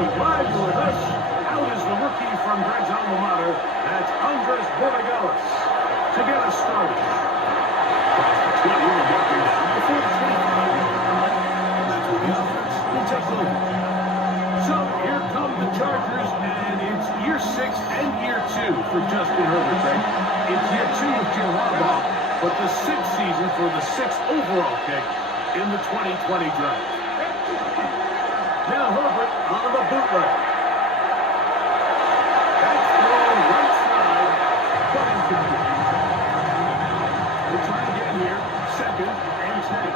So glad you're with us. Out is the rookie from Greg's alma mater. That's Andres Borregalis to get us started. That's the 20 we're marking down before the 25. That's where the offense will take over. So here come the Chargers, and it's year 6 and year 2 for Justin Herbert, right? It's year 2 with Jim Harbaugh, but the 6th season for the 6th overall pick in the 2020 draft. Now Herbert on the bootleg. That's thrown right side, but incomplete. We'll try again here. 2nd and 10.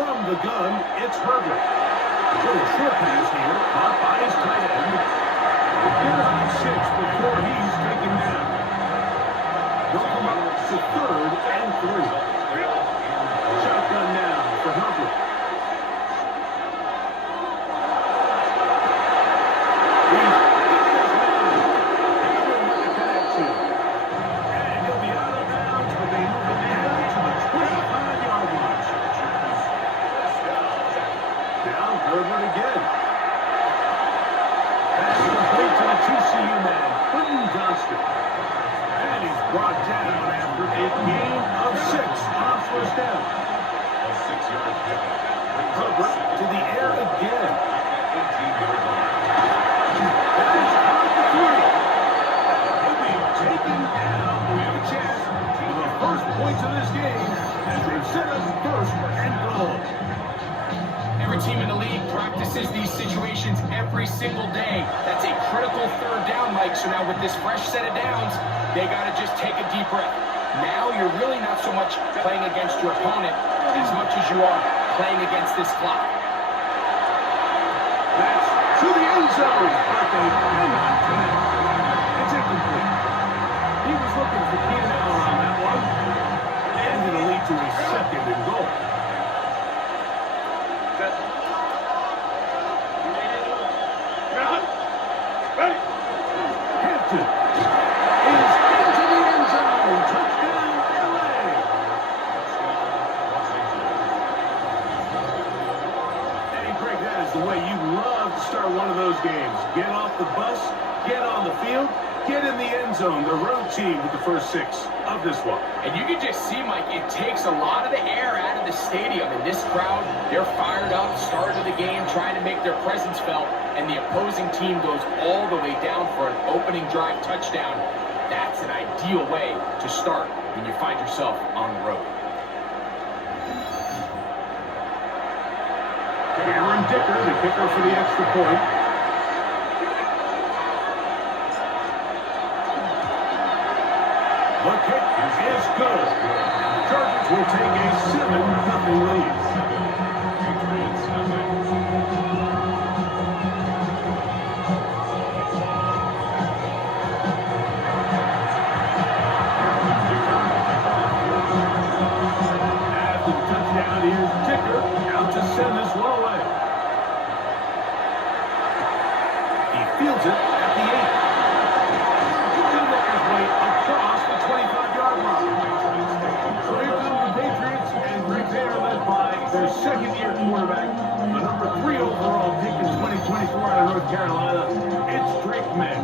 From the gun, it's Herbert. A little short pass here, caught by his tight end. Get on 6 before he's taken down. They'll come up to 3rd and 3. Shotgun now for Herbert. Herbert again. Pass complete to the TCU man, Quentin Johnston. And he's brought down after a gain of 6 on 1st down. A 6-yard pick. Herbert to the air again. That is out the 3. He'll be taken down. We have a chance for the first points of this game as they've set us 1st and goal. Every team in the league practices these situations every single day. That's a critical 3rd down, Mike. So now with this fresh set of downs, they got to just take a deep breath. Now you're really not so much playing against your opponent as much as you are playing against this clock. That's to the end zone, but they cannot connect. It's incomplete. He was looking for Keenan Allen on that one. And it'll lead to a 2nd and goal. Hampton is into the end zone. Touchdown, LA. Hey, Greg, that is the way you love to start one of those games. Get off the bus, get on the field, get in the end zone. The road team with the first 6 of this one. And you can just see, Mike, it takes a lot of the air out of the stadium. And this crowd, they're fired up, start of the game, trying to make their presence felt. And the opposing team goes all the way down for an opening drive touchdown. That's an ideal way to start when you find yourself on the road. Cameron Dicker, the kicker for the extra point. The kick is good. The Chargers will take a 7-0 lead. After the touchdown, here's Dicker out to send this one away. He fields it at the 8. He'll make his way across the 25-yard line. So here come the Patriots, and Greg, they are led by their 2nd-year quarterback, the number 3 overall pick in 2024 out of North Carolina. It's Drake May.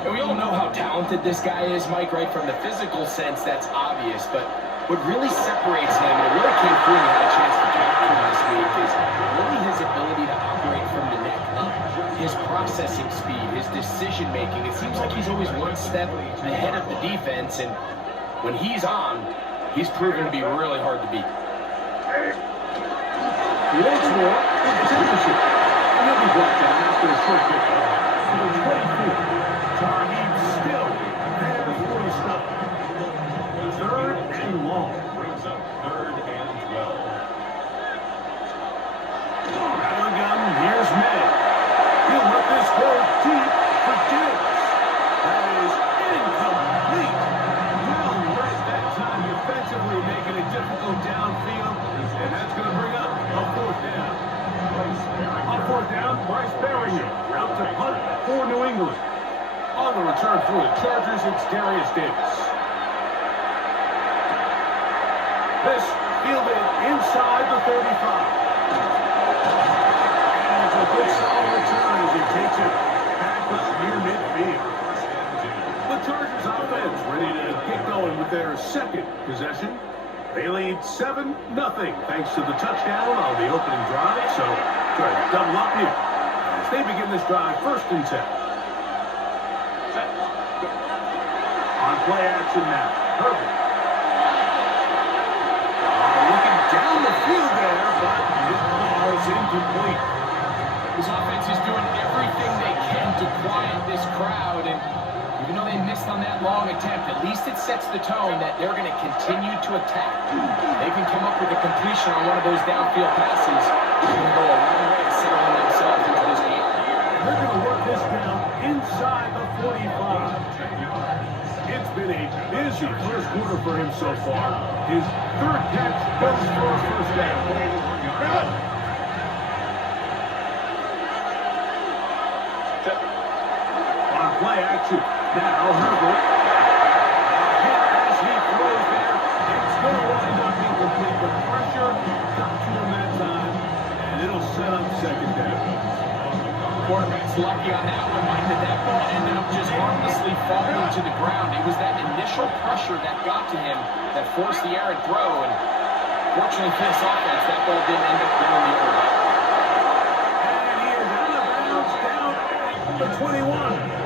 And we all know how talented this guy is, Mike, right? From the physical sense, that's obvious. But what really separates him, and it really came through when I had a chance to talk to him this week, is really his ability to operate from the neck up. His processing speed, his decision-making. It seems like he's always one step ahead of the defense. And when he's on, he's proven to be really hard to beat. He waits for it. It's Anderson. And he'll be brought down after a short pickup. Number 24. Target still there before the stop. 3rd and long. Brings up 3rd and 12. Out of the gun, here's May. He'll let this go deep for Diggs. That is incomplete. Well read that time defensively, making it difficult downfield. And that's going to bring up a 4th down. On 4th down, Bryce Berringer out to punt for New England. On the return for the Chargers, it's Darius Davis. This fielded inside the 35. solid return as he takes it back up near midfield. The Chargers offense ready to get going with their second possession. They lead 7-0 thanks to the touchdown on the opening drive. So try to double up here as they begin this drive 1st and 10. On play action now. Herbert. Looking down the field there, but his ball is incomplete. This offense is doing everything they can to quiet this crowd, and even though they missed on that long attempt, at least it sets the tone that they're going to continue to attack. They can come up with a completion on one of those downfield passes. They're going to go a long way to settling themselves into this game. They're going to work this down inside the 45. It's been a busy first quarter for him so far. His 3rd catch goes for a 1st down. On play action, now Herbert. Hit as he throws there. It's going to wind up incomplete. The pressure got to him that time, and it'll set up 2nd down. Quarterback's lucky on that one, Mike, that ball ended up just harmlessly falling to the ground. It was that initial pressure that got to him that forced the errant throw, and fortunately for this offense, that ball didn't end up going the other way. And he is out of bounds down at the 21.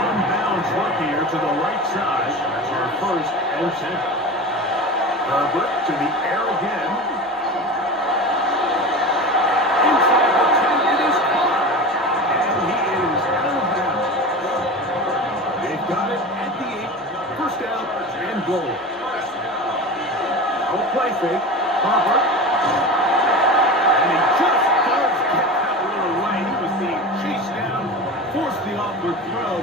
Unbounds look here to the right side for 1st and 10. Herbert to the air again. Inside the 10, it is caught. And he is out of bounds. They've got it at the 8. 1st down and goal. No play fake. Herbert. And he just does get that one away. He was being chased down, forced the awkward throw.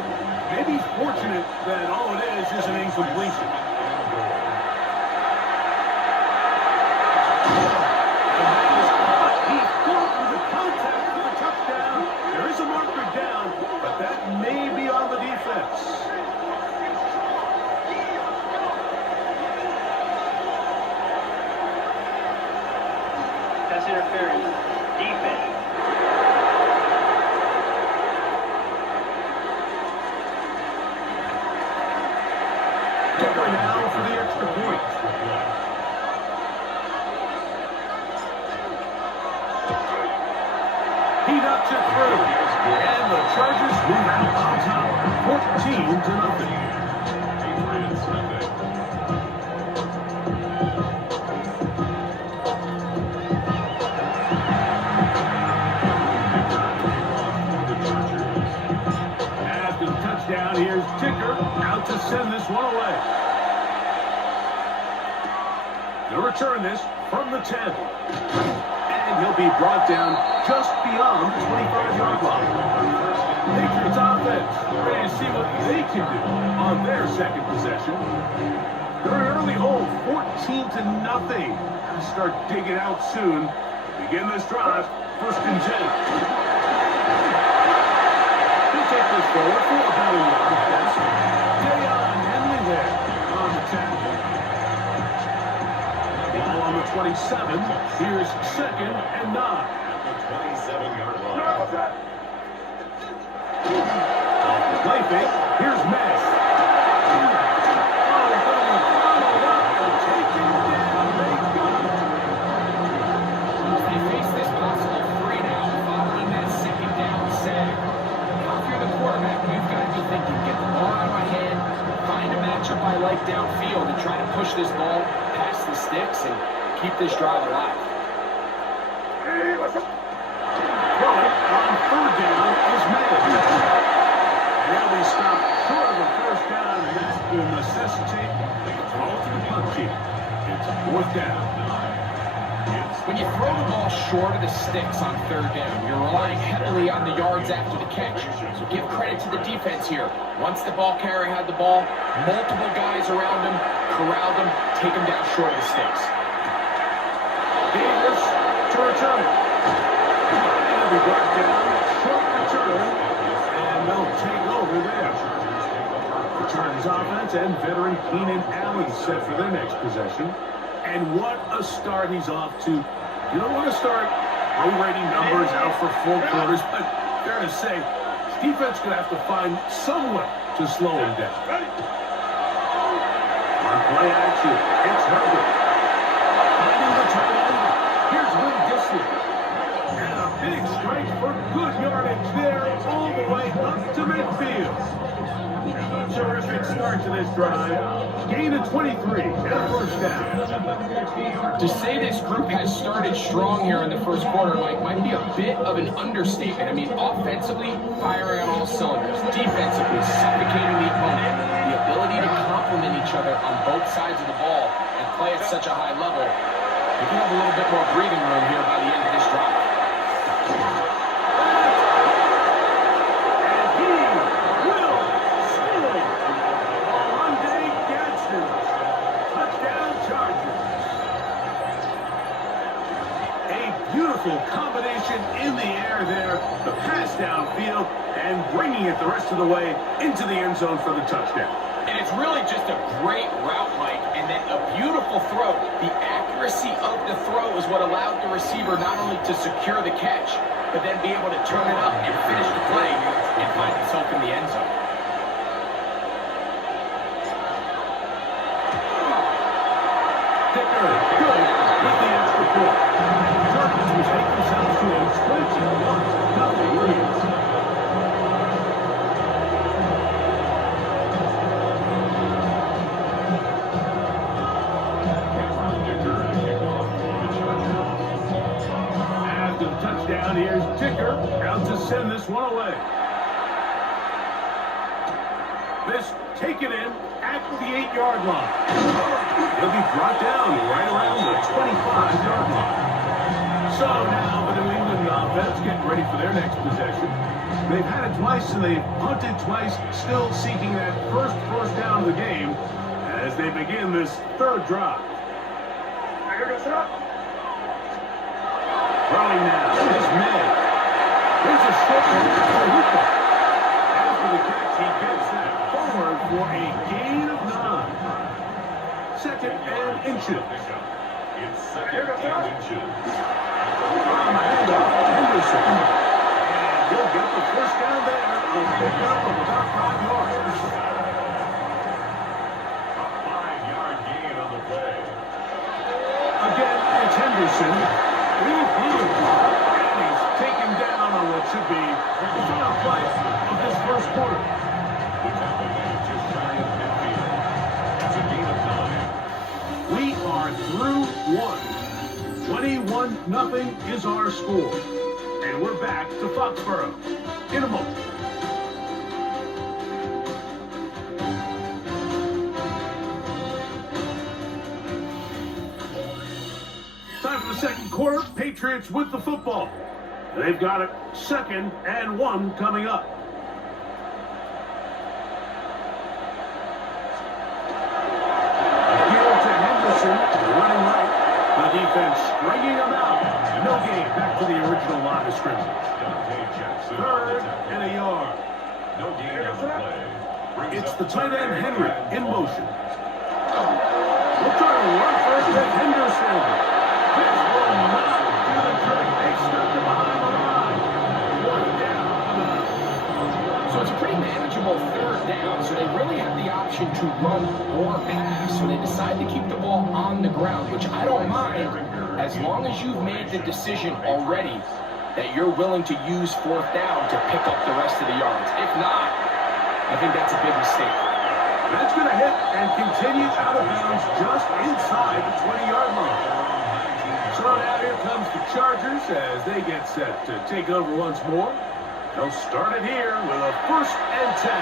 Maybe he's fortunate that all it is an incompletion. And that is caught. He fought with the contact for the touchdown. There is a marker down, but that may be on the defense. Pass interference. Defense. Kicker now for the extra point. He knocks it through. And the Chargers move out on top, 14-0. After the touchdown, here's Ticker out to send this one away. They'll return this from the 10. And he'll be brought down just beyond the 25-yard line. Patriots offense ready to see what they can do on their 2nd possession. They're an early hold, 14-0. Gotta start digging out soon. Begin this drive, 1st and 10. Take this forward for about a yard pass. Dayon Henley there on the tackle. Ball on the 27. Here's 2nd and 9. At the 27-yard line. Off the play fake. Here's May. They face this possible 3 down following that 2nd down sack. Quarterback, you've got to be thinking, get the ball out of my hand, find a matchup I like downfield, and try to push this ball past the sticks and keep this drive alive. Throwing on 3rd down is Madden. And he'll be stopped short of a 1st down, and that will necessitate a throw to the punt team. It's 4th down. When you throw the ball short of the sticks on 3rd down, you're relying heavily on the yards after the catch. So give credit to the defense here. Once the ball carrier had the ball, multiple guys around him, corralled him, take him down short of the sticks. Davis to return it. And he'll be brought down, short return, and they'll take over there. The Chargers offense and veteran Keenan Allen set for their next possession. And what a start he's off to. You don't want to start Low-rating numbers out for full quarters, but fair to say, this defense going to have to find some way to slow him down. On play action, it's Herbert. Finding the tight end. Here's Will Disley. And a big strike for good yardage there, all the way up to midfield. Terrific start to this drive. Gain of 23 and a first down. To say this group has started strong here in the first quarter, Mike, might be a bit of an understatement. I mean, offensively, firing on all cylinders. Defensively, suffocating the opponent. The ability to complement each other on both sides of the ball and play at such a high level. You can have a little bit more breathing room here by the end of this drive. Beautiful combination in the air there, the pass downfield, and bringing it the rest of the way into the end zone for the touchdown. And it's really just a great route, Mike, and then a beautiful throw. The accuracy of the throw is what allowed the receiver not only to secure the catch, but then be able to turn it up and finish the play and find himself in the end zone. Dicker, good with the extra point. Will take themselves to a 21-0 lead. After the touchdown, here's Dicker out to send this one away. This taken in at the 8-yard line. He'll be brought down right around the 25-yard line. So now the New England offense getting ready for their next possession. They've had it twice and they've punted twice, still seeking that first down of the game as they begin this third drive. Throwing now is May. Here's a short one for Hooper. After the catch, he gets that forward for a gain of 9. Second and inches. It's second and inches. Henderson. And he'll get the first down there. He'll pick up about 5 yards. A 5-yard gain on the play. Again, it's Henderson. And he's taken down on what should be the final play of this first quarter. The Tampa Bay just shy of midfield. It's a gain of 9. We are through one. 21-0 is our score. And we're back to Foxborough in a moment. Time for the second quarter. Patriots with the football. They've got it 2nd and 1 coming up. Appeal to Henderson, running right. The defense stringing him out. No gain. Back to the original line of scrimmage. 3rd and a yard. No gain on the play. It's the tight end Henry in motion. We'll try to run first at Henderson. This will not do the trick. They stuck him behind the line. 1 down. So it's a pretty manageable 3rd down, so they really have the option to run or pass. So they decide to keep the ball on the ground, which I don't mind, as long as you've made the decision already that you're willing to use 4th down to pick up the rest of the yards. If not, I think that's a big mistake. That's going to hit and continue out of bounds just inside the 20-yard line. So now here comes the Chargers as they get set to take it over once more. They'll start it here with a 1st and 10.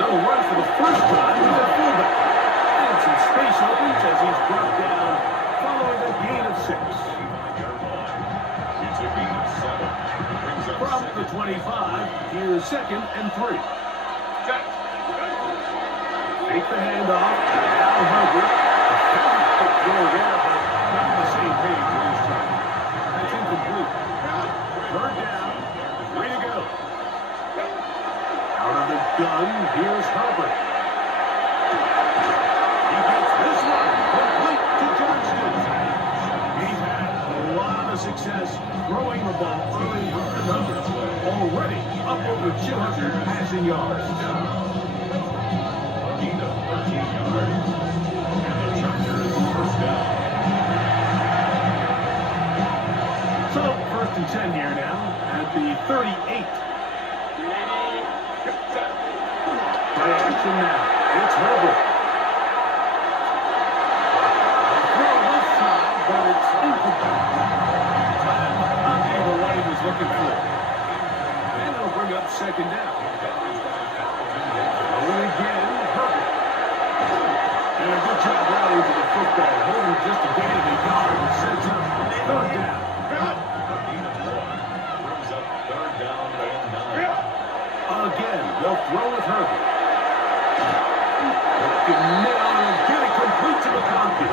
They'll run for the first time with a fullback. And some space opens as he's brought down following a gain of 6. It's a gain of 7. From the 25, here's 2nd and 3. Take the handoff. Al Herbert. A throw there, but not on the same page this time. That's incomplete. 3rd down. 3 to go. Out of the gun, here's Herbert. He gets already up over 200 passing yards. Gain of 13 yards. And the Chargers first down. So, 1st and 10 here now at the 38. Play action now. It's Herbert. Throw left side, but it's incomplete. Not able what he was looking for. And it'll bring up 2nd down. Going again, Herbert. And a good job rallying to the football. Holding just a gain of a yard and sets up 3rd down. Brings up 3rd down and 9. Again, they'll throw with Herbert. Get it complete to McConkey.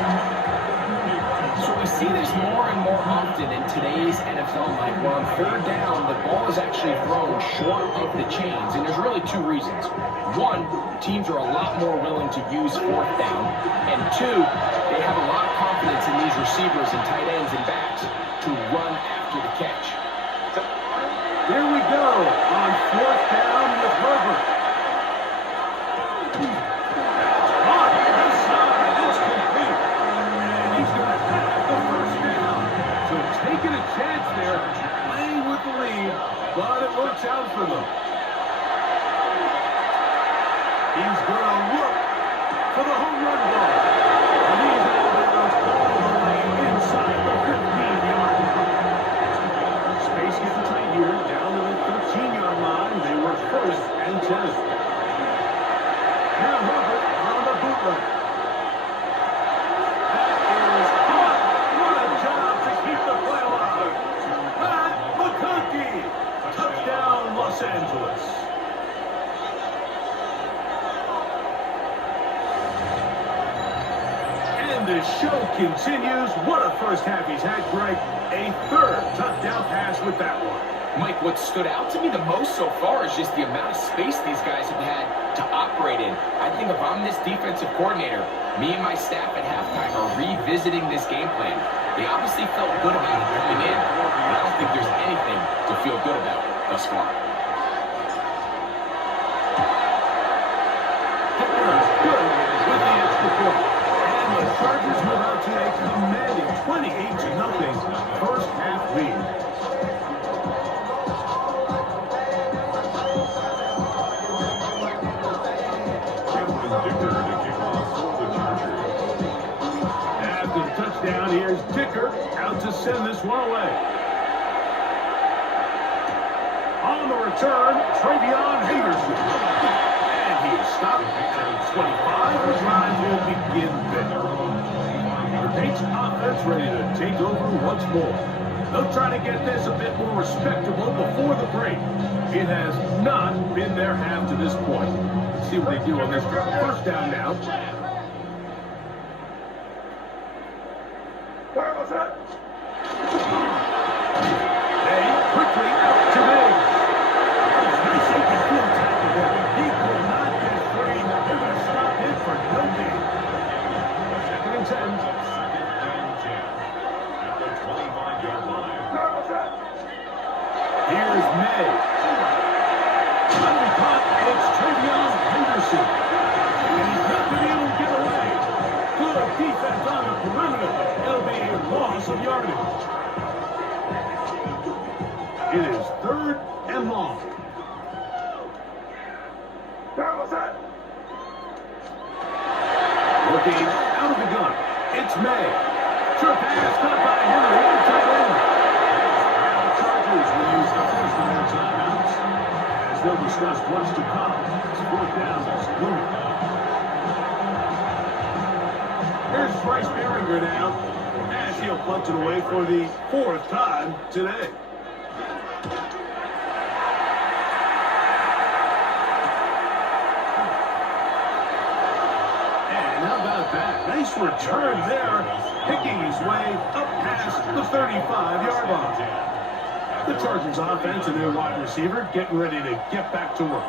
So we see this more and more often in today's NFL, Mike, where on 3rd down, the ball is actually thrown short of the chains, and there's really 2 reasons. 1, teams are a lot more willing to use 4th down, and 2, they have a lot of confidence in these receivers and tight ends and backs to run after the catch. Here we go on 4th down with Herbert. Taking a chance there, playing with the lead, but it works out for them. He's going to look for the home run ball. And he's out of bounds all the way inside the 15-yard line. Space getting tight here, down to the 13-yard line. They were 1st and 10. Now Herbert on the bootleg. Touchdown, Los Angeles. And the show continues. What a first half he's had, Greg. A 3rd touchdown pass with that one. Mike, what stood out to me the most so far is just the amount of space these guys have had to operate in. I think if I'm this defensive coordinator, me and my staff at halftime are revisiting this game plan. They obviously felt good about it coming in, but I don't think there's anything to feel good about thus far. Hitler's good with the extra point. And the Chargers move out to a commanding 28-0 first half lead. After the touchdown, here's Dicker out to send this one away. On the return, Travion Henderson. And he is stopped at 25. The drive will begin there. The Patriots offense ready to take over once more. They'll try to get this a bit more respectable before the break. It has not been their half to this point. Let's see what they do on this 1st down now. Where was that? They quickly out to Miggs. Nice safety field tackle there. He could not get free. They're going to stop him for no gain. 2nd and 10. At the 25-yard line. Where was that? Here's May. Finally caught. It's Travion Henderson. And he's not going to be able to get away. Good defense on the perimeter. It'll be a loss of yardage. It is 3rd and long. Where was that? Looking out of the gun. It's May. Sure pass caught by Henry at the tight end. The Chargers will use the first of their timeouts as they'll discuss what's to come. It's 4th down. It's looming. Here's Bryce Behringer now, as he'll punt it away for the 4th time today. And how about that? Nice return there, picking his way up past the 35-yard line. The Chargers offense and their wide receiver getting ready to get back to work.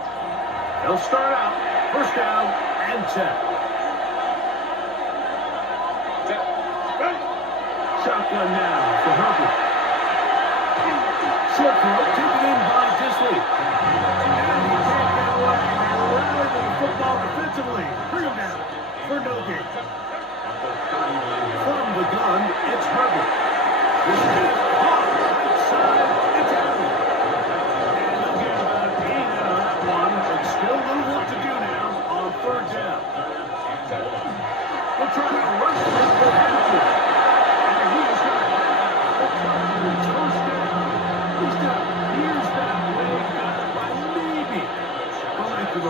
They'll start out 1st down and 10. Shotgun now for Herbert. Short throw taken in by Disley.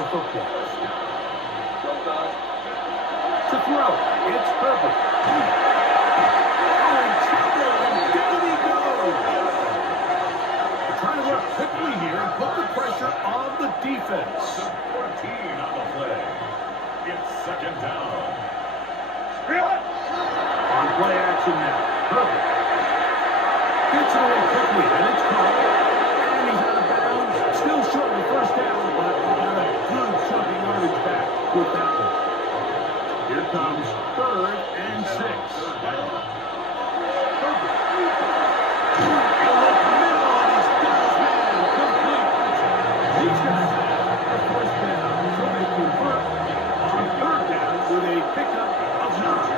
football. To throw. It's perfect. And down he goes. They're trying to work quickly here and put the pressure on the defense. 14 on the play. It's second down. On play action now. Perfect. Gets it away quickly, and it's caught. And he's out of bounds. Still short of the first down, but got a good chunk of yardage back with that one. Here comes 3rd and 6. Perfect. In the middle, and he's got his man complete. He's going to have the first down, so they convert on 3rd down with a pickup of 9.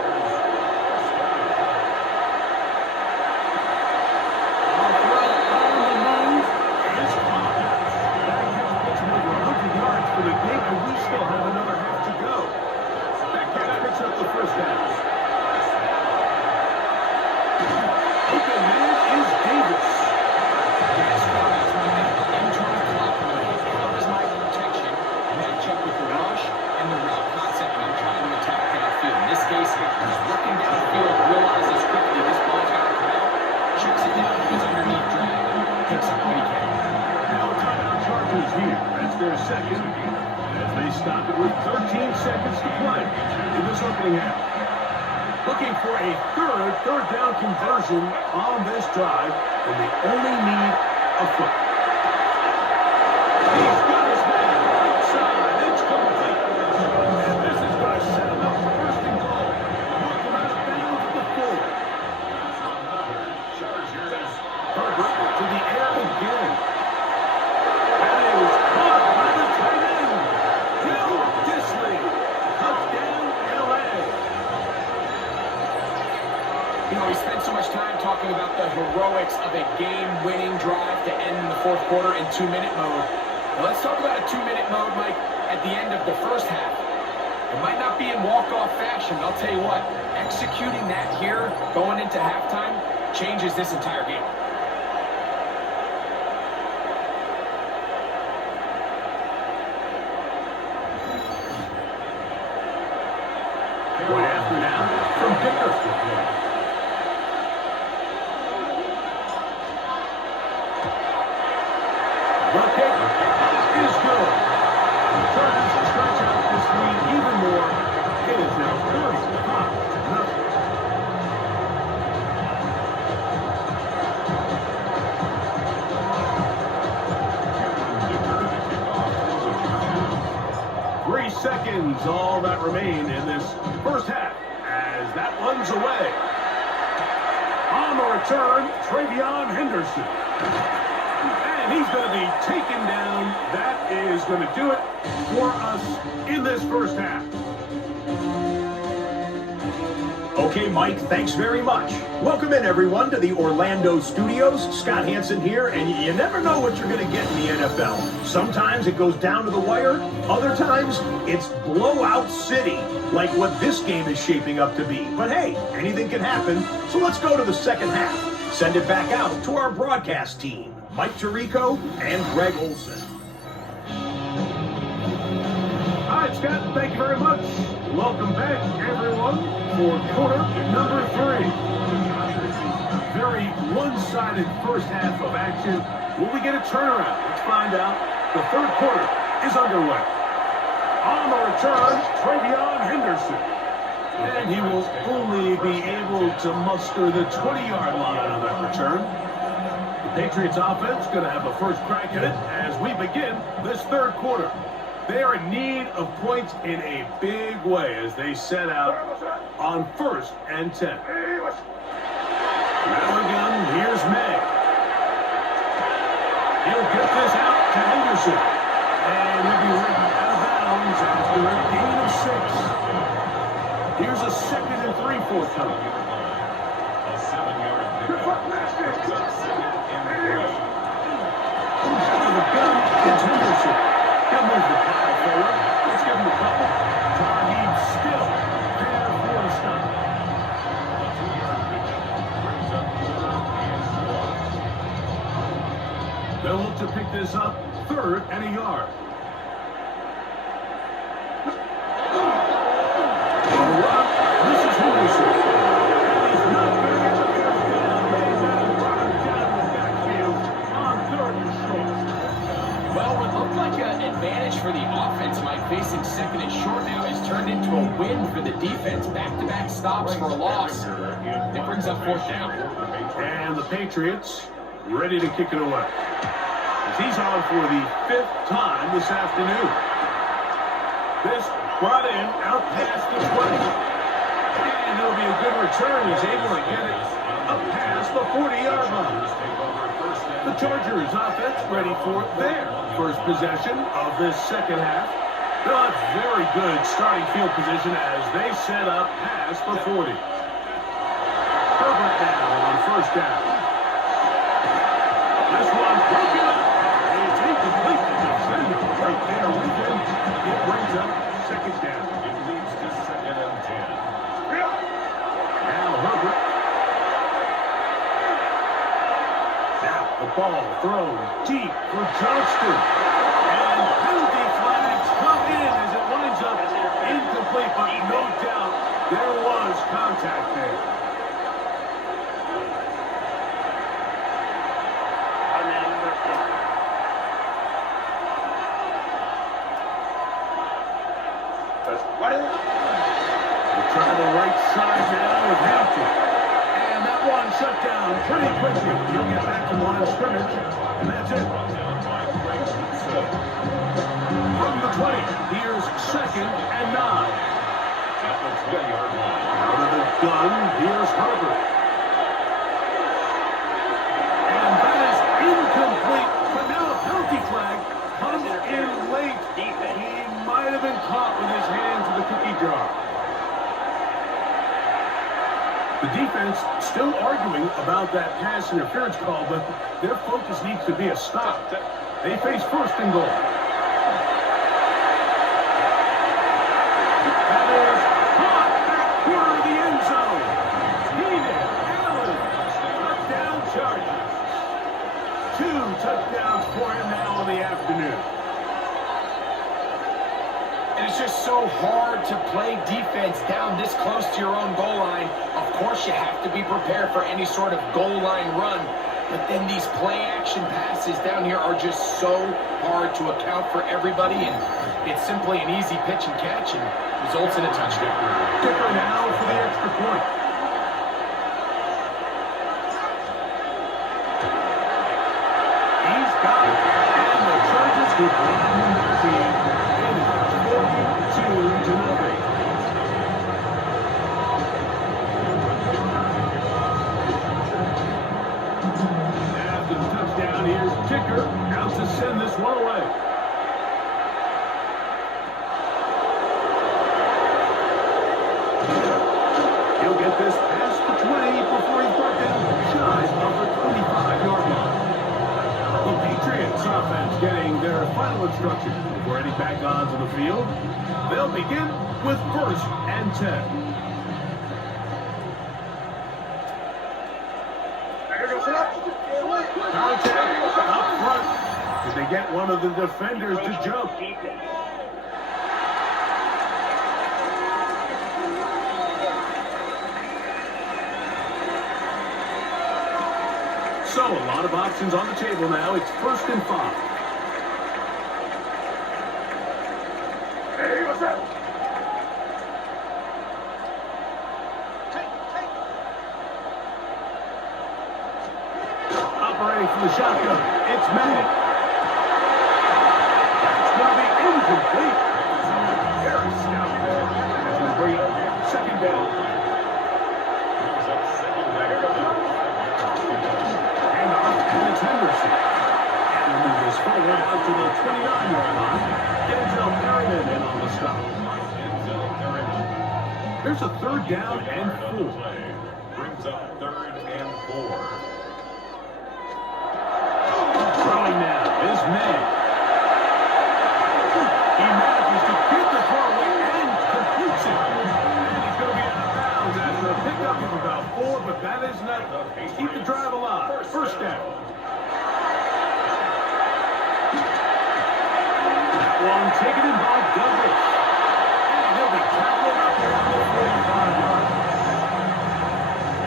For the game, and we still have another half to go. That catch picks up the first down. Open man is Davis. That's what I was trying to get the internal clock running. How does my protection match up with the rush and the route concept when I'm trying to attack downfield? In this case, he's working downfield, realizes quickly this ball's got to come out, checks it down, goes underneath drag, picks up what he can. Now timeout Chargers here. That's their second. As they stop it with 13 seconds to play in this opening half. Looking for a third down conversion on this drive, and they only need a foot. He's got his man outside. It's complete. And this is going to set him up for first and goal. Knock him out of bounds at the 4. Chargers. Herbert to the air again. That is caught by the tight end. Hill Disley. Touchdown, L.A. You know, we spent so much time talking about the heroics of a game-winning drive to end in the 4th quarter in 2-minute mode. Well, let's talk about a 2-minute mode, Mike, at the end of the first half. It might not be in walk-off fashion, but I'll tell you what, executing that here, going into halftime, changes this entire game. One after now from Dickerson. The kick is good. The Chargers stretch out this lead even more. It is now 35-0. 3 seconds, all that remain in this first half as that one's away. On the return, Travion Henderson. And he's going to be taken down. That is going to do it for us in this first half. Okay, Mike, thanks very much. Welcome in, everyone, to the Orlando studios. Scott Hansen here, and you never know what you're going to get in the NFL. Sometimes it goes down to the wire. Other times, it's blowout city, like what this game is shaping up to be. But hey, anything can happen, so let's go to the second half. Send it back out to our broadcast team, Mike Tirico and Greg Olson. All right, Scott, thank you very much. Welcome back, everyone, for quarter number 3. Very one-sided first half of action. Will we get a turnaround? Let's find out. The 3rd quarter is underway. On the return, Travion Henderson. And he will only be able to muster the 20-yard line on that return. The Patriots offense going to have the first crack at it as we begin this 3rd quarter. They are in need of points in a big way as they set out on 1st and 10. Now again, here's May. He'll get this out to Henderson. And he'll be ridden out of bounds after a gain of 6. Here's a 2nd and 3 forthcoming. A 7-yard pickup. Second and 3. Out of the gun, it's Henderson. He'll move the pile forward. Let's give him a couple. Tarheed still there for the stop. A 2-yard pickup brings up 3rd and 4. They'll look to pick this up 3rd and a yard. Well, what looked like an advantage for the offense, Mike, facing second and short now, has turned into a win for the defense. Back-to-back stops for a loss. It brings up fourth down. And the Patriots ready to kick it away. As he's on for the 5th time this afternoon. This brought in out past the 20. And it'll be a good return. He's able to get it up past the 40-yard line. The Chargers offense ready for their first possession of this second half. They'll have very good starting field position as they set up past the 40. Herbert now on first down. This one broken up. It's incomplete to defender right there with him. It brings up second down. It leads to 2nd and 10. Now Herbert. Now the ball thrown deep for Johnston. And penalty flags come in as it winds up incomplete, but no doubt there was contact there. On that first down. They try the right side now with Hampton. And that one shut down pretty quickly. He'll get back to the line of scrimmage, and that's it. From the 20, here's 2nd and 9. At the 20-yard line. Out of the gun, here's Herbert. And that is incomplete, but now a penalty flag comes in late. He might have been caught with his hands in the cookie jar. The defense still arguing about that pass interference call, but their focus needs to be a stop. They face first and goal. That is caught back corner of the end zone. Keenan Allen, touchdown Chargers. 2 touchdowns for him now on the afternoon. And it's just so hard to play defense down this close to your own goal line. Of course, you have to be prepared for any sort of goal line run. But then these play-action passes down here are just so hard to account for everybody. And it's simply an easy pitch and catch and results in a touchdown. Kicker now for the extra point. He's got it. And the Chargers with one team. It is 42-0. After the touchdown, here's Kicker out to send this one away. He'll get this past the 20 before he's brought down shy of the 25-yard line. The Patriots offense getting their final instructions before heading back onto the field. They'll begin with 1st and 10. Contact up front. Did they get one of the defenders to jump? So, a lot of options on the table now. It's 1st and 5. Hey, what's up? Operating from the shotgun. It's Madden. That's going to be incomplete. Very stout there. That's going to bring up 2nd down. Brings up 2nd down. And it's Henderson. And we'll move this forward out to the 29-yard line. Denzel Perryman in on the stop. Denzel Perryman. There's a 3rd down and 4. Brings up 3rd and 4. Throwing now is May. He manages to get the throw away and completes it. And he's going to be out of bounds after a pickup of about 4, but that is enough to keep the drive alive. 1st down. That one taken in by Douglas. And he'll be tackled up around the 45-yard line.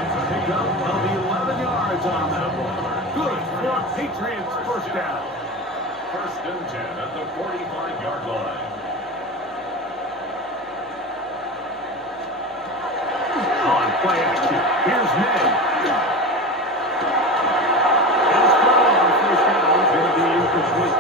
It's a pickup of 11 yards on that one. Good for Patriots 1st down. First and 10 at the 45-yard line. On play action, here's Ned. His throw on first down is going to be incomplete.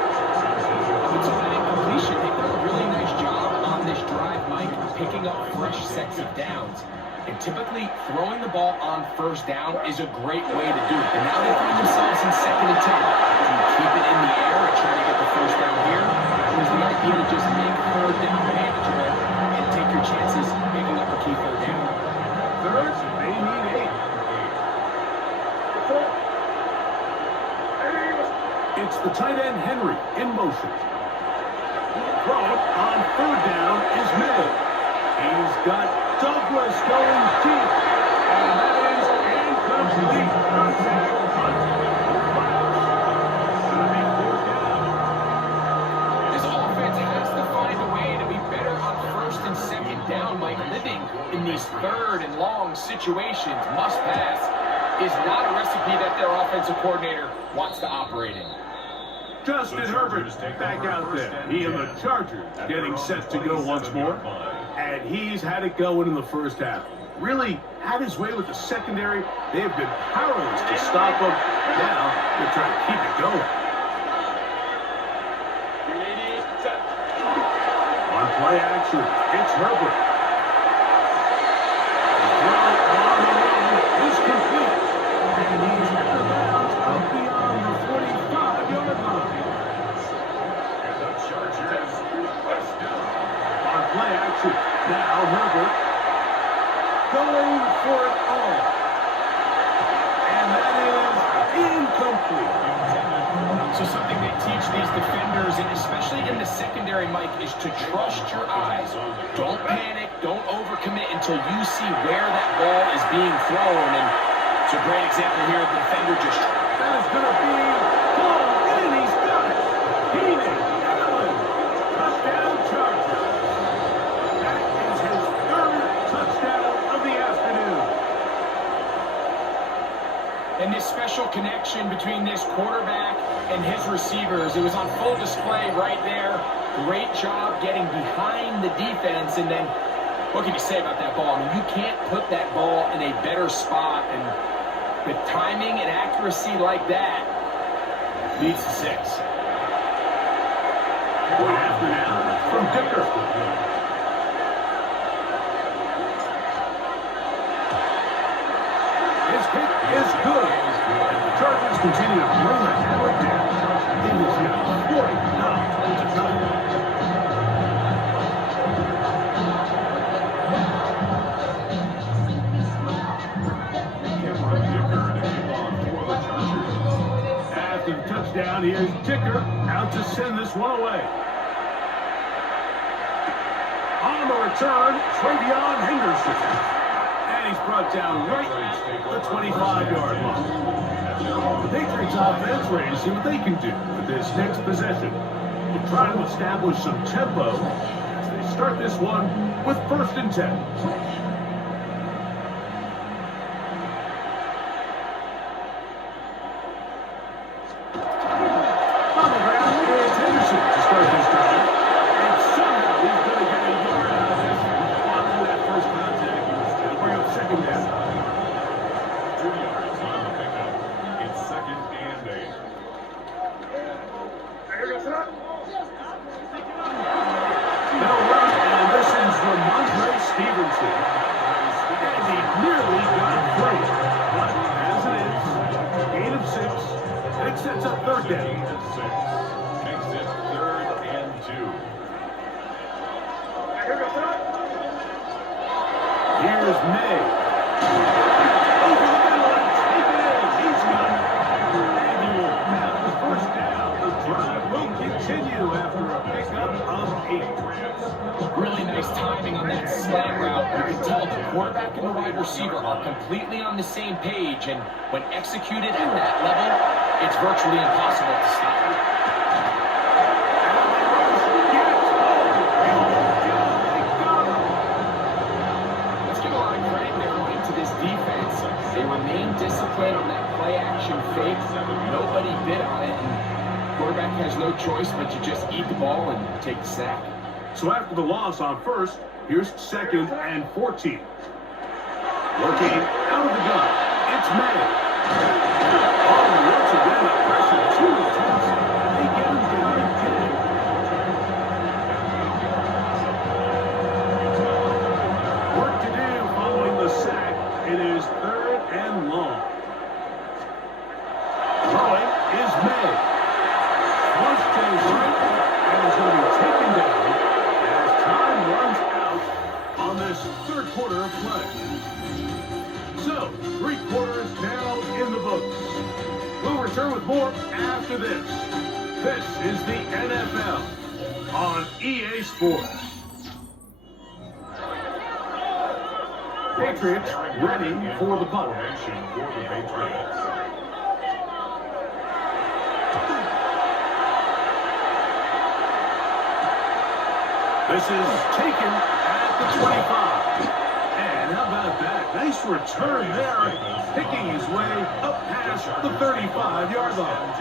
It's an incompletion. They've done a really nice job on this drive, Mike, picking up fresh sets of downs. And typically, throwing the ball on first down is a great way to do it. And now they find themselves in 2nd and 10. Do you keep it in the air and try to get the first down here? Or is the idea to just make 3rd down manageable and take your chances picking up a key 3rd down? Third, they need 8. It's the tight end Henry in motion. Throw on 3rd down is made. He's got Douglas going deep. And that is incomplete. Contact on This offense has to find a way to be better on 1st and 2nd down, Mike. Living in these 3rd and long situations, must pass, is not a recipe that their offensive coordinator wants to operate in. Justin Herbert back out there. He and the Chargers getting set to go once more. And he's had it going in the first half. Really had his way with the secondary. They have been powerless to stop him. Now they're trying to keep it going. On play action, it's Herbert. The throw on the run is complete. And he's out of bounds up beyond the 45-yard line. And the Chargers first down. On play action, now Herbert going for it all. And that is incomplete. So something they teach these defenders, and especially in the secondary, Mike, is to trust your eyes. Don't panic, don't overcommit until you see where that ball is being thrown. And it's a great example here of the defender just... That is going to be gone, and he's got it. Keenan Allen, touchdown Chargers. That is his 3rd touchdown of the afternoon. And this special connection between this quarterback and his receivers, it was on full display right there. Great job getting behind the defense. And then, what can you say about that ball? I mean, you can't put that ball in a better spot. And with timing and accuracy like that, leads to 6. One after now from Dicker. His hit is good. And the Chargers continue to bring the hammer down. It is now 49-0. After the touchdown, here's Dicker out to send this one away. On the return, Travion Henderson. And he's brought down right at the 25-yard line. The Patriots offense ready to see what they can do with this next possession. They'll try to establish some tempo as they start this one with 1st and 10. Sets up 3rd down. Makes it 3rd and 2. Here's May. Over the middle and take it in. He's got it. And he will have the 1st down. The drive will continue after a pickup of 8. Really nice timing on that slant route. You can tell the quarterback and the wide receiver are completely on the same page, and when executed at that level, it's virtually impossible to stop. Let's give a lot of credit there to this defense. They remain disciplined on that play-action fake. Nobody bid on it, and quarterback has no choice but to just eat the ball and take the sack. So after the loss on first, here's 2nd and 14. Working out of the gun, it's May. Oh, once again, the pressure, 2 attempts. They get him down again. Work to do following the sack. It is 3rd and long. Throwing is May. Once goes right, and is going to be taken down as time runs out on this 3rd quarter of play. So, 3 quarters now in the books. We'll return with more after this. This is the NFL on EA Sports. Patriots ready for the punt. Formation for the Patriots. This is taken at the 25. And how about that? Nice return there, picking his way up past the 35-yard line.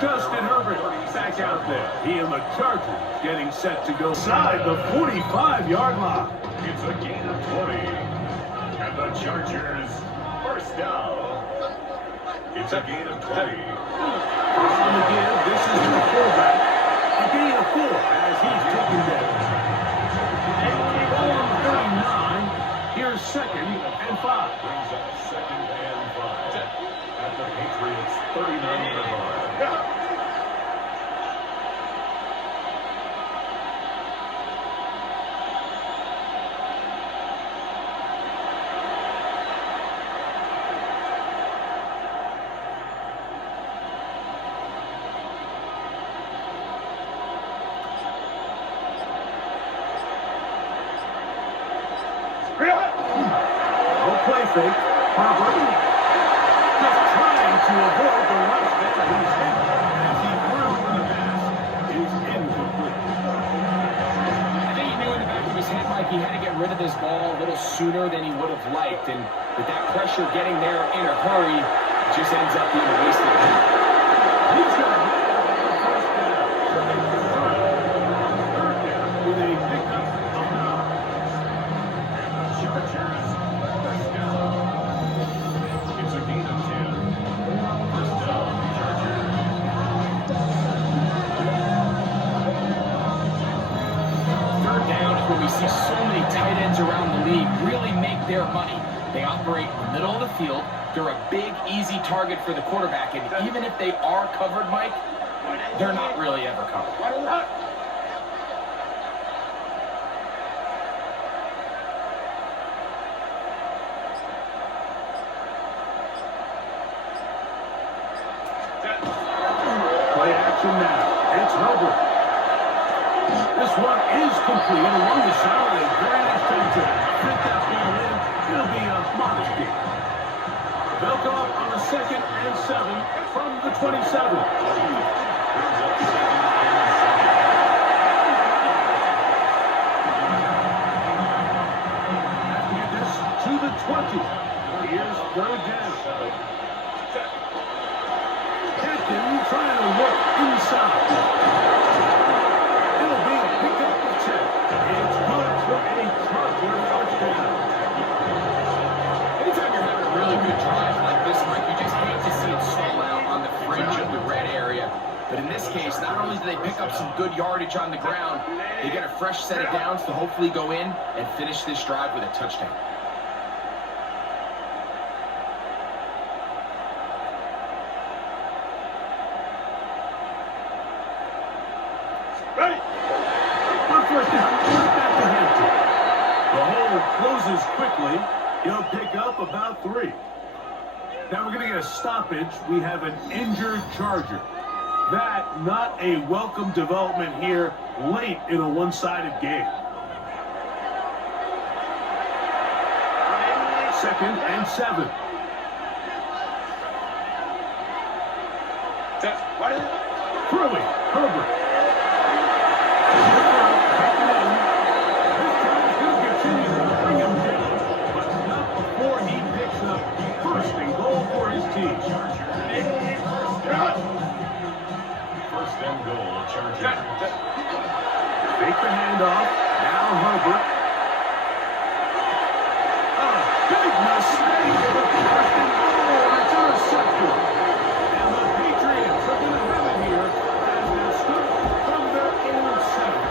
Justin Herbert back out there. He and the Chargers getting set to go side the 45-yard line. It's a gain of 20. And the Chargers first down. It's a gain of 20. On the give, this is the fullback. A gain of 4 as he's taken down. Ball on the 39. Here's 2nd and 5. Brings up 2nd and 5. At the Patriots 39-yard line. No play fake. Herbert just trying to avoid the rush that he's hit as he threw for the pass is incomplete. I think he knew in the back of his head, Mike, he had to get rid of this ball a little sooner than he would have liked. And with that pressure getting there in a hurry, it just ends up being a wasted attempt. He's going to get it on the first down. So they convert third down with a pickup of 9. Chargers first down. It's a gain of 10. First down, Chargers. Third down is where we see so many tight ends around the league really make their money. They operate in the middle of the field. They're a big, easy target for the quarterback. And even if they are covered, Mike, they're not really ever covered. Play action now. It's Herbert. This one is complete along the sideline. Very nice time to fit that ball in. It'll be a modest gain. They'll go up on a 2nd and 7 from the 27. After this to the 20. Here's 3rd down. Captain trying to work inside. It'll be a pickup of 10. It's good for a Charger touchdown. Anytime you're having a really good drive like this, Mike, you just hate to see it stall out on the fringe of the red area. But in this case, not only do they pick up some good yardage on the ground, they get a fresh set of downs to hopefully go in and finish this drive with a touchdown. On first down, back to Hampton. The hole closes quickly. He'll pick up about 3. Now we're going to get a stoppage. We have an injured Charger. That not a welcome development here late in a one-sided game. 2nd and 7. Throwing, Herbert. First and goal for his team. First and goal. Chargers. Fake the handoff. Now Herbert. Big mistake. First and goal. It's intercepted. And the Patriots are going to have it here as they start from their own center.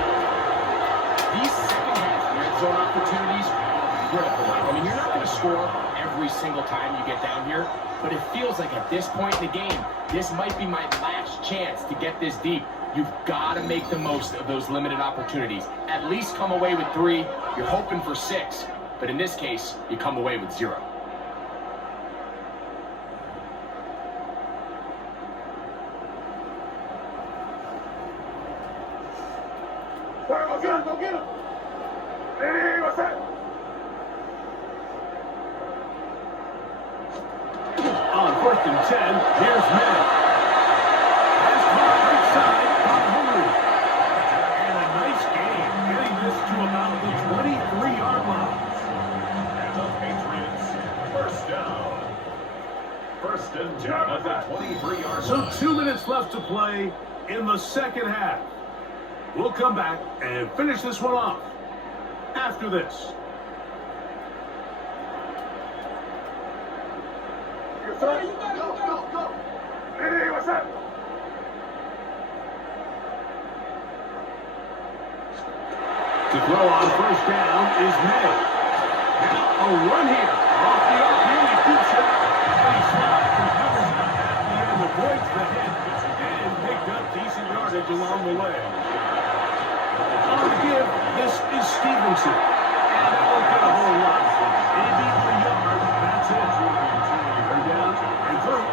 These second half red zone opportunities are critical. I mean, you're not going to score every single time you get down here, but it feels like at this point in the game, this might be my last chance to get this deep. You've got to make the most of those limited opportunities. At least come away with 3. You're hoping for 6. But in this case, you come away with 0. Go get him, go get him. Hey, what's that? On 4th and 10, here's Madden. Has caught right side on Henry. And a nice game, getting this to about the 23-yard line. And the Patriots, first down. First and 10 at the 23-yard line. So 2 minutes left to play in the second half. We'll come back and finish this one off after this. Sorry, you go. Hey, what's that? To throw on first down is May. Now a run here. Off the RPO, he keeps it. And he slides and covers up at the end, avoids the hit, and picked up decent yardage along the way. On the give, this is Stevenson. And that won't get a whole lot. Maybe a yard, that's it. They're down and through.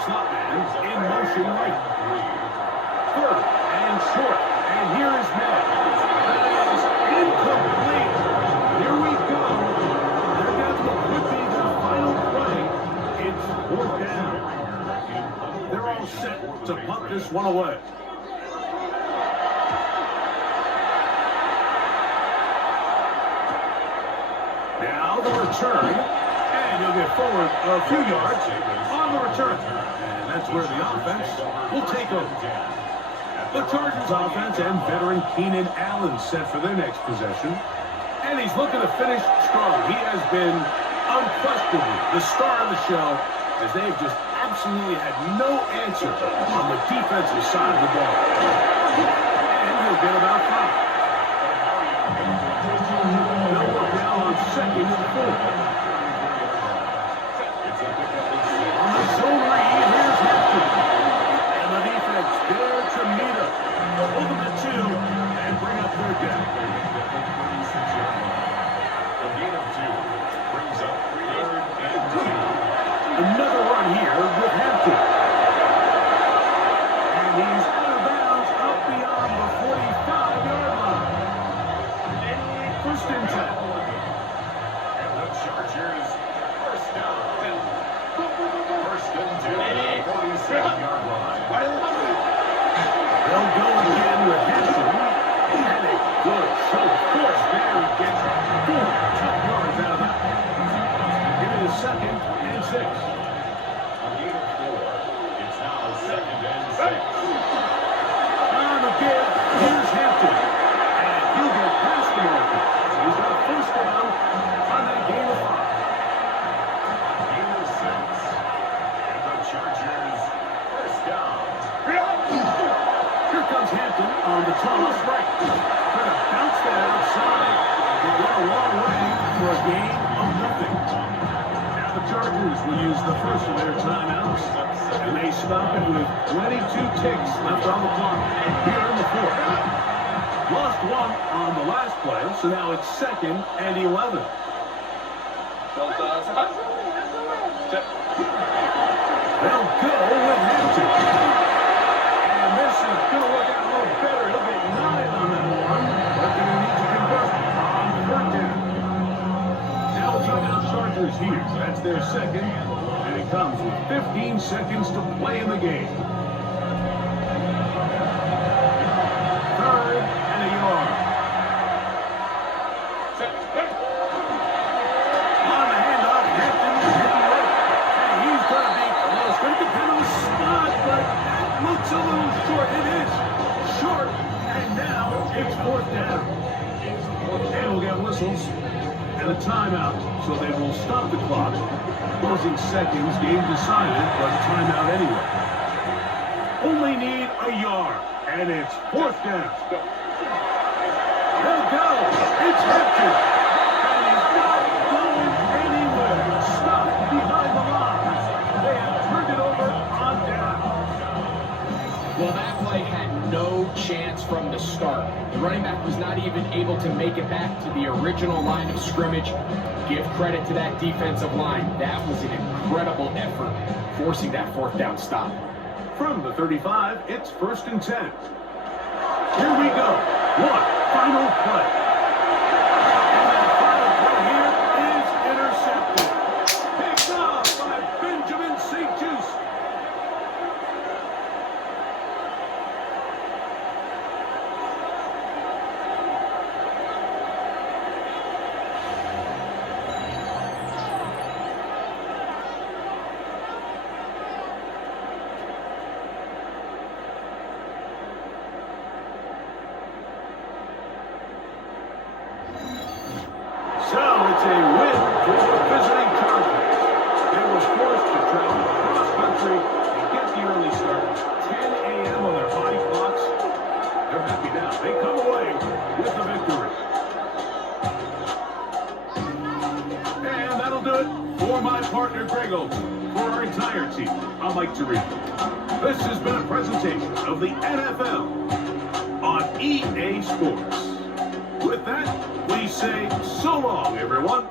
Slot man in motion right. 3rd and short. And here is Matt. That is incomplete. Here we go. They're down to what could be the final play. It's 4th down. They're all set to punt this one away. Now the return, and he'll get forward a few yards on the return. And that's where the offense will take over. The Chargers offense and veteran Keenan Allen set for their next possession. And he's looking to finish strong. He has been unquestionably the star of the show as they've just absolutely had no answer on the defensive side of the ball. And he'll get about 5. They'll work now on 2nd and 4. On the zone read, here's Hampton. And the defense there to meet him. Hold them at 2 and bring up 3rd down. A gain of 2 brings up 3rd and 2. Another run here with Hampton. And he's out of bounds up beyond the 45-yard line. 1st and 10. And the Chargers, first down. First and 10 at the 47-yard line. They'll go again with Hampton. And a good show of force there. He gets 4 tough yards out of that. Give it a 2nd and 6. A gain of 4. It's now 2nd and 6. On the give, here's Hampton. And he'll get past the marker. So he's got a 1st down on that gain of 5. Gain of 6. And the Chargers, first down. Here comes Hampton on the toss right. Trying to bounce that outside. They went a long way for a gain of nothing. Now the Chargers will use the first of their timeouts. And they stop it with 22 ticks left on the clock here in the 4th. Lost 1 on the last play, so now it's 2nd and 11. They'll go with Hampton. And this is going to work out a little better. He'll get 9 on that one. But they're going to need to convert on 3rd down. Now the timeout Chargers here. That's their 2nd. And it comes with 15 seconds to play in the game. 3rd and a yard. On the handoff, Hampton is hit right. And he's going to be close. Going to depend on the spot, but that looks a little short. It is short. And now it's fourth down. And we'll get whistles and a timeout. So they will stop the clock. Closing seconds, game decided, but timeout anyway. Only need a yard. And it's fourth down. They'll go. It's empty. And he's not going anywhere. Stopped behind the line. They have turned it over on down. Well, that play had no chance from the start. The running back was not even able to make it back to the original line of scrimmage. Give credit to that defensive line. That was an incredible effort, forcing that fourth down stop. From the 35, it's 1st and 10. Here we go. One final play. And that final play here is intercepted. Picked off by Benjamin St-Juste. So it's a win for the visiting Chargers. They were forced to travel across country and get the early start. 10 a.m. on their body clocks. They're happy now. They come away with the victory. And that'll do it for my partner, Greg Olson. For our entire team, I'm Mike Tirico. This has been a presentation of the NFL on EA Sports. With that, we say so long, everyone.